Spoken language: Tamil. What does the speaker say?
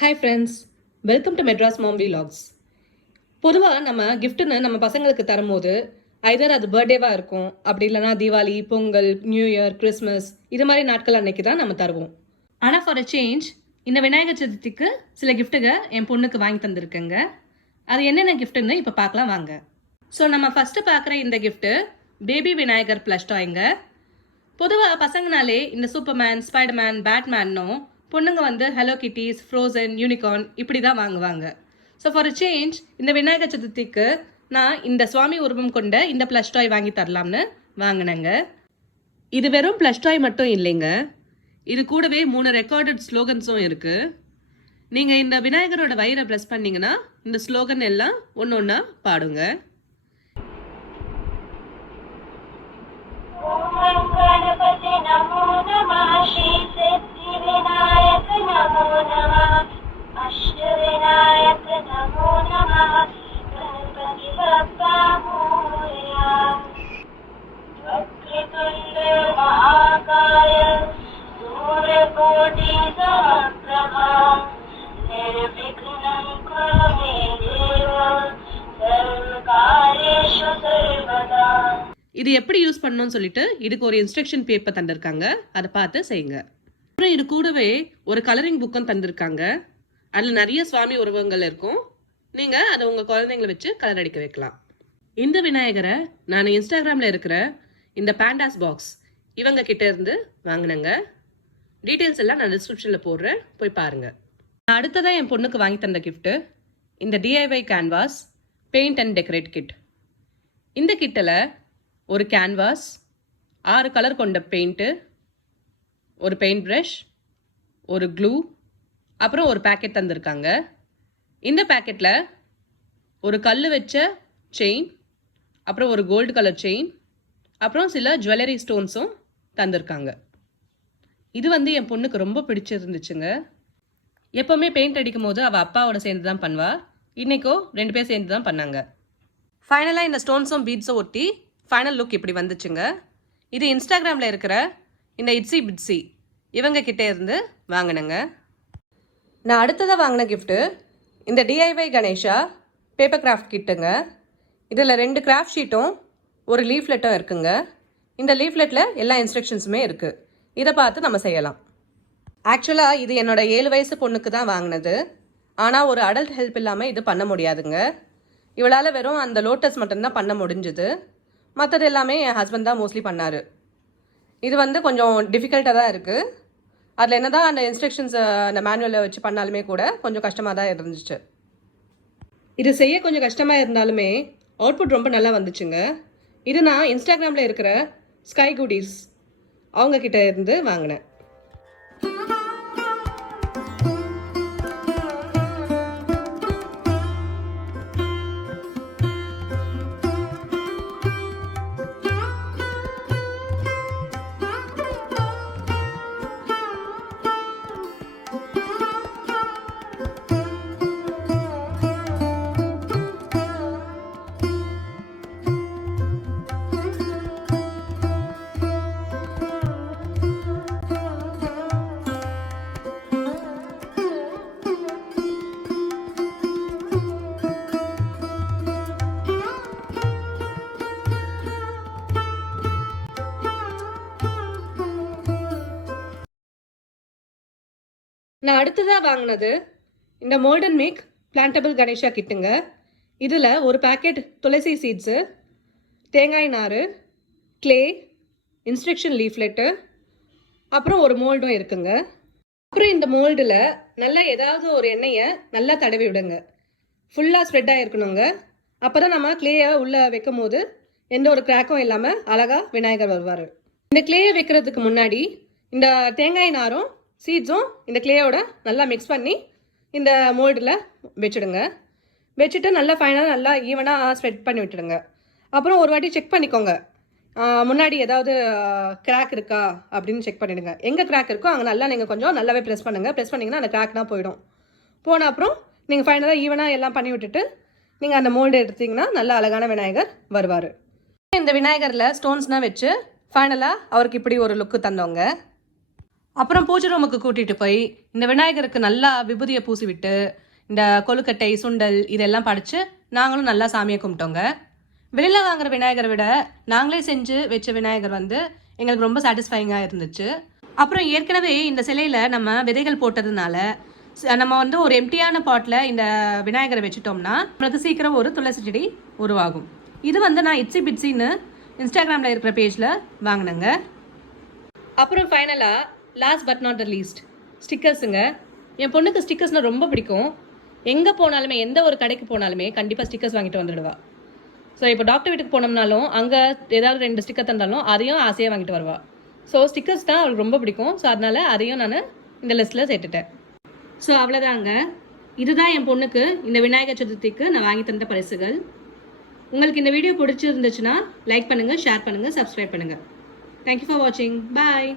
Hi friends, welcome to Madras mom vlogs. பொதுவாக நம்ம கிஃப்ட்டுன்னு நம்ம பசங்களுக்கு தரும்போது ஐதர் அது பர்த்டேவாக இருக்கும், அப்படி இல்லைனா Deepavali, Pongal, new year, Christmas இது மாதிரி நாட்கள் அன்னைக்கு தான் நம்ம தருவோம். ஆனால் ஃபார் அ சேஞ்ச் இந்த விநாயகர் சதுர்த்திக்கு சில கிஃப்ட்டுக என் பொண்ணுக்கு வாங்கி தந்திருக்கேங்க. அது என்னென்ன கிஃப்ட்டுன்னு இப்போ பார்க்கலாம் வாங்க. ஸோ நம்ம ஃபஸ்ட்டு பார்க்குற இந்த கிஃப்ட்டு பேபி விநாயகர் ப்ளஷ் டாய்ங்க. பொதுவாக பசங்கனாலே இந்த சூப்பர்மேன், ஸ்பைடர்மேன், பேட்மேன்னும், பொண்ணுங்க வந்து ஹலோ கிட்டிஸ், ஃப்ரோசன், யூனிகார்ன் இப்படி தான் வாங்குவாங்க. ஸோ ஃபார் அ சேஞ்ச் இந்த விநாயகர் சதுர்த்திக்கு நான் இந்த சுவாமி உருவம் கொண்ட இந்த ப்ளஷ் டாய் வாங்கி தரலாம்னு வாங்கினேங்க. இது வெறும் ப்ளஷ் டாய் மட்டும் இல்லைங்க, இது கூடவே 3 ரெக்கார்டட் ஸ்லோகன்ஸும் இருக்குது. நீங்கள் இந்த விநாயகரோட வயிறை ப்ரெஸ் பண்ணிங்கன்னா இந்த ஸ்லோகன் எல்லாம் ஒன்று ஒன்றா பாடுங்க. गणपति नमो नमः, श्री सिद्धि विनायक नमो नमः, अष्ट विनायक नमो नमः, गणपति बप्पा मोरया, वक्रतुंड महाकाय, सूर्यकोटि समप्रभा, निर्विघ्नं कुरु मे देव, सर्वकार्येषु सर्वदा. இது எப்படி யூஸ் பண்ணணும்னு சொல்லிட்டு இதுக்கு ஒரு இன்ஸ்ட்ரக்ஷன் பேப்பர் தந்திருக்காங்க, அதை பார்த்து செய்யுங்க. அப்புறம் இது கூடவே ஒரு கலரிங் புக்கும் தந்திருக்காங்க. அதில் நிறைய சுவாமி உருவங்கள் இருக்கும். நீங்கள் அதை உங்கள் குழந்தைங்களை வச்சு கலர் அடிக்க வைக்கலாம். இந்த விநாயகரை நான் இன்ஸ்டாகிராமில் இருக்கிற இந்த பேண்டாஸ் பாக்ஸ் இவங்க கிட்ட இருந்து வாங்கினேங்க. டீட்டெயில்ஸ் எல்லாம் நான் டிஸ்கிரிப்ஷனில் போடுறேன், போய் பாருங்கள். நான் அடுத்ததாக என் பொண்ணுக்கு வாங்கி தந்த கிஃப்ட்டு இந்த DIY canvas paint and decorate kit. இந்த கிட்டில் ஒரு கேன்வாஸ், 6 கலர் கொண்ட பெயிண்ட்டு, ஒரு பெயிண்ட் ப்ரஷ், ஒரு க்ளூ, அப்புறம் ஒரு பேக்கெட் தந்திருக்காங்க. இந்த பேக்கெட்டில் ஒரு கல் வச்ச செயின், அப்புறம் ஒரு கோல்டு கலர் செயின், அப்புறம் சில ஜுவல்லரி ஸ்டோன்ஸும் தந்திருக்காங்க. இது வந்து என் பொண்ணுக்கு ரொம்ப பிடிச்சிருந்துச்சுங்க. எப்போவுமே பெயிண்ட் அடிக்கும் போது அவள் அப்பாவோட சேர்ந்து தான் பண்ணுவாள். இன்றைக்கோ 2 பேர் சேர்ந்து தான் பண்ணாங்க. ஃபைனலாக இந்த ஸ்டோன்ஸும் பீட்ஸும் ஒட்டி ஃபைனல் லுக் இப்படி வந்துச்சுங்க. இது இன்ஸ்டாகிராமில் இருக்கிற இந்த இட்ஸி பிட்ஸி இவங்க கிட்டே இருந்து வாங்கினேங்க. நான் அடுத்ததாக வாங்கின கிஃப்ட்டு இந்த DIY கணேஷா பேப்பர் கிராஃப்ட் கிட்டுங்க. இதில் 2 கிராஃப்ட் ஷீட்டும் ஒரு லீஃப்லெட்டும் இருக்குங்க. இந்த லீஃப்லெட்டில் எல்லா இன்ஸ்ட்ரக்ஷன்ஸுமே இருக்குது. இதை பார்த்து நம்ம செய்யலாம். ஆக்சுவலாக இது என்னோட 7 வயசு பொண்ணுக்கு தான் வாங்கினது. ஆனால் ஒரு அடல்ட் ஹெல்ப் இல்லாமல் இது பண்ண முடியாதுங்க. இவளால் வெறும் அந்த லோட்டஸ் மட்டும்தான் பண்ண முடிஞ்சுது. மற்றது எல்லாமே என் ஹஸ்பண்ட் தான் மோஸ்ட்லி பண்ணார். இது வந்து கொஞ்சம் டிஃபிகல்ட்டாக தான் இருக்குது. அதில் என்ன தான் அந்த இன்ஸ்ட்ரக்ஷன்ஸ் அந்த மேனுவலில் வச்சு பண்ணாலுமே கூட கொஞ்சம் கஷ்டமாக தான் இருந்துச்சு. இது செய்ய கொஞ்சம் கஷ்டமாக இருந்தாலுமே அவுட்புட் ரொம்ப நல்லா வந்துச்சுங்க. இது நான் இன்ஸ்டாகிராமில் இருக்கிற ஸ்கை குடீஸ் அவங்கக்கிட்ட இருந்து வாங்கினேன். நான் அடுத்ததாக வாங்கினது இந்த மோல்டன் மேக் பிளான்டபிள் கணேஷா கிட்டுங்க. இதில் ஒரு பேக்கெட் துளசி சீட்ஸு, தேங்காய் நார், கிளே, இன்ஸ்ட்ரக்ஷன் லீஃப்லெட்டு, அப்புறம் ஒரு மோல்டும் இருக்குங்க. அப்புறம் இந்த மோல்டில் நல்லா ஏதாவது ஒரு எண்ணெயை நல்லா தடவி விடுங்க. ஃபுல்லாக ஸ்ப்ரெட் ஆகிருக்கணுங்க. அப்போ தான் நம்ம கிளேயை உள்ளே வைக்கும் போது எந்த ஒரு கிராக்கும் இல்லாமல் அழகாக விநாயகர் வருவார். இந்த கிளேயை வைக்கிறதுக்கு முன்னாடி இந்த தேங்காய் நாரும் சீட்ஸும் இந்த கிளேயோட நல்லா மிக்ஸ் பண்ணி இந்த மோல்டில் வச்சுடுங்க. வச்சுட்டு நல்லா ஃபைனலாக நல்லா ஈவனாக ஸ்ப்ரெட் பண்ணி விட்டுடுங்க. அப்புறம் ஒரு வாட்டி செக் பண்ணிக்கோங்க, முன்னாடி ஏதாவது கிராக் இருக்கா அப்படின்னு செக் பண்ணிவிடுங்க. எங்கே கிராக் இருக்கோ அங்கே நல்லா நீங்கள் கொஞ்சம் நல்லாவே ப்ரெஸ் பண்ணுங்கள். ப்ரெஸ் பண்ணிங்கன்னா அந்த கிராக்லாம் போயிடும். போன அப்புறம் நீங்கள் ஃபைனலாக ஈவனாக எல்லாம் பண்ணி விட்டுட்டு நீங்கள் அந்த மோல்டு எடுத்திங்கன்னா நல்ல அழகான விநாயகர் வருவார். இந்த விநாயகரில் ஸ்டோன்ஸ்னால் வச்சு ஃபைனலாக அவருக்கு இப்படி ஒரு லுக்கு தந்தவங்க. அப்புறம் பூஜை ரூமுக்கு கூட்டிகிட்டு போய் இந்த விநாயகருக்கு நல்லா விபூதியை பூசி விட்டு இந்த கொழுக்கட்டை சுண்டல் இதெல்லாம் படைச்சு நாங்களும் நல்லா சாமியை கும்பிட்டோங்க. வெளியில் வாங்குற விநாயகரை விட நாங்களே செஞ்சு வச்ச விநாயகர் வந்து எங்களுக்கு ரொம்ப சாட்டிஸ்ஃபைங்காக இருந்துச்சு. அப்புறம் ஏற்கனவே இந்த சிலையில் நம்ம விதைகள் போட்டதுனால நம்ம வந்து ஒரு எம்டியான பாட்டில் இந்த விநாயகரை வச்சுட்டோம்னா நம்மளுக்கு சீக்கிரம் ஒரு துளசி செடி உருவாகும். இது வந்து நான் இட்ஸி பிட்ஸின்னு இன்ஸ்டாகிராமில் இருக்கிற பேஜில் வாங்கினேங்க. அப்புறம் ஃபைனலாக last but not the least ஸ்டிக்கர்ஸுங்க. என் பொண்ணுக்கு ஸ்டிக்கர்ஸ்னால் ரொம்ப பிடிக்கும். எங்கே போனாலுமே எந்த ஒரு கடைக்கு போனாலுமே கண்டிப்பாக ஸ்டிக்கர்ஸ் வாங்கிட்டு வந்துடுவா. ஸோ இப்போ டாக்டர் வீட்டுக்கு போனோம்னாலும் அங்கே ஏதாவது 2 ஸ்டிக்கர் தந்தாலும் அதையும் ஆசையாக வாங்கிட்டு வருவா. ஸோ ஸ்டிக்கர்ஸ் தான் அவளுக்கு ரொம்ப பிடிக்கும். ஸோ அதனால் அதையும் நான் இந்த லிஸ்ட்டில் சேர்த்துட்டேன். ஸோ அவ்வளோதாங்க. இதுதான் என் பொண்ணுக்கு இந்த விநாயகர் சதுர்த்திக்கு நான் வாங்கி தந்த பரிசுகள். உங்களுக்கு இந்த வீடியோ பிடிச்சிருந்துச்சுன்னா லைக் பண்ணுங்கள், ஷேர் பண்ணுங்கள், சப்ஸ்கிரைப் பண்ணுங்கள். தேங்க்யூ ஃபார் வாட்சிங். பாய்.